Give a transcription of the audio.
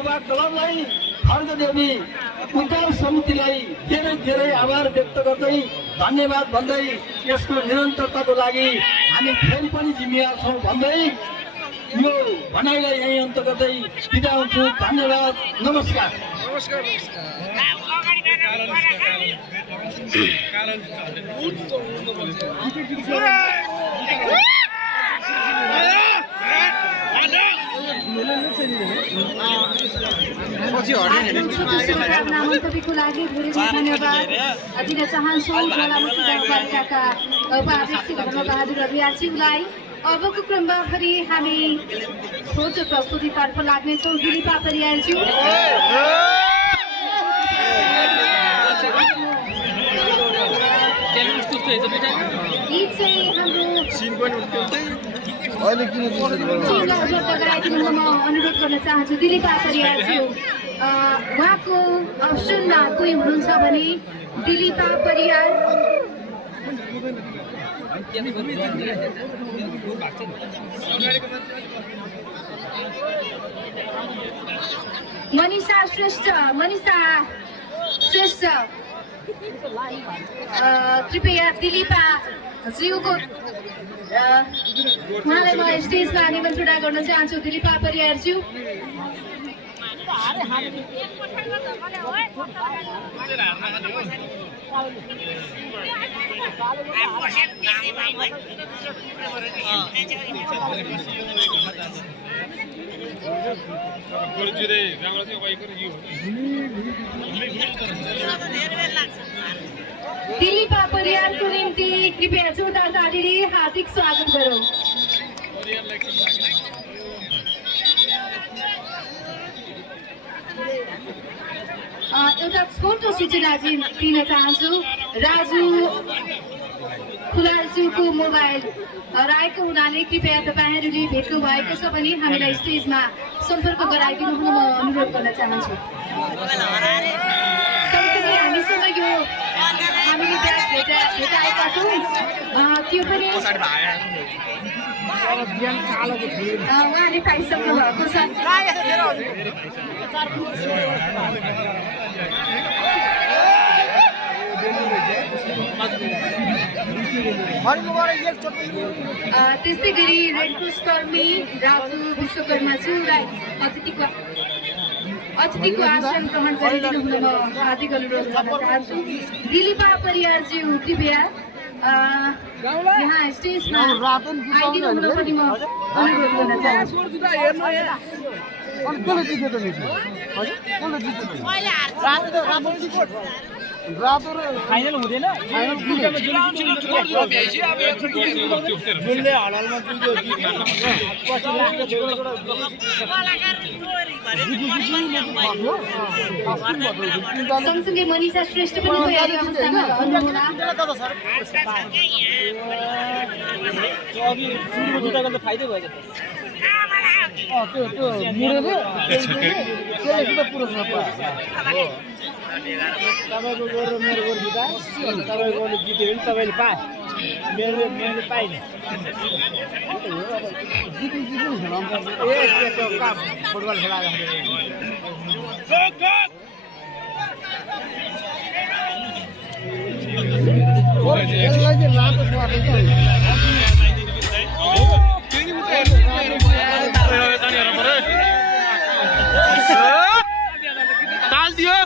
युवा क्लबलाई खड्गदेवी उद्धार समितिलाई धेरै धेरै आभार व्यक्त गर्दै धन्यवाद भन्दै यसको निरन्तरताको लागि हामी फेरि पनि जिम्मेवार छौँ भन्दै यो भनाइलाई यही अन्त गर्दै बिदा हुन्छु। धन्यवाद, नमस्कार। मन्तव्यको लागि धेरै धन्यवाद दिन चाहन्छौँ ज्वालामुखी गाउँपालिकाका उपाध्यक्ष धर्मबहादुर रियालज्यूलाई। अबको क्रममा फेरि हामी छोटो प्रस्तुतितर्फ लाग्नेछौँ। दिलीपा परियारज्यू गीत चाहिँ हाम्रो म अनुरोध गर्न चाहन्छु। दिलीपा परियारज्यू उहाँको अप्सनमा कोही हुनुहुन्छ भने दिलीपा परियार, मनिषा श्रेष्ठ कृपया दिलीपा ज्यूको उहाँलाई म स्टेजमा निमन्त्रणा गर्न चाहन्छु। दिलीपा परियारज्यू दिलीपा परियारको निम्ति कृपया जोरदार तालीले हार्दिक स्वागत गरौँ। एउटा छोटो सूचना दिन चाहन्छु। राजु खुलालज्यूको मोबाइल हराएको हुनाले कृपया तपाईँहरूले भेट्नु भएको छ भने हामीलाई स्टेजमा सम्पर्क गराइदिनु हुन म अनुरोध गर्न चाहन्छु। सँगसँगै हामीसँग यो हामीले ब्याग भेटाएका छौँ त्यो पनि उहाँले पाइसक्नु भएको छ। त्यस्तै गरी रेड क्रस कर्मी राजु विश्वकर्माज्यूलाई अतिथिको आसन ग्रहण गरिदिनु हुन म हार्दिक अनुरोध गर्न चाहन्छु। दिलीपा परियारज्यू कृपया यहाँ स्टेजमा आइदिनु हुन पनि म अनुरोध गर्न चाहन्छु। फाइनल हुँदैन सँगसँगै मनिषा श्रेष्ठ पनि तयारी अवस्थामा रहनुहोला। अघि सुरुको जुत्ता गर्दा फाइदै भयो तपाईँको गोर र मेरो गोर जिता तपाईँको गोरले जित्यो भने तपाईँले पाए मेरो पाइने फुटबल खेला ताल दियो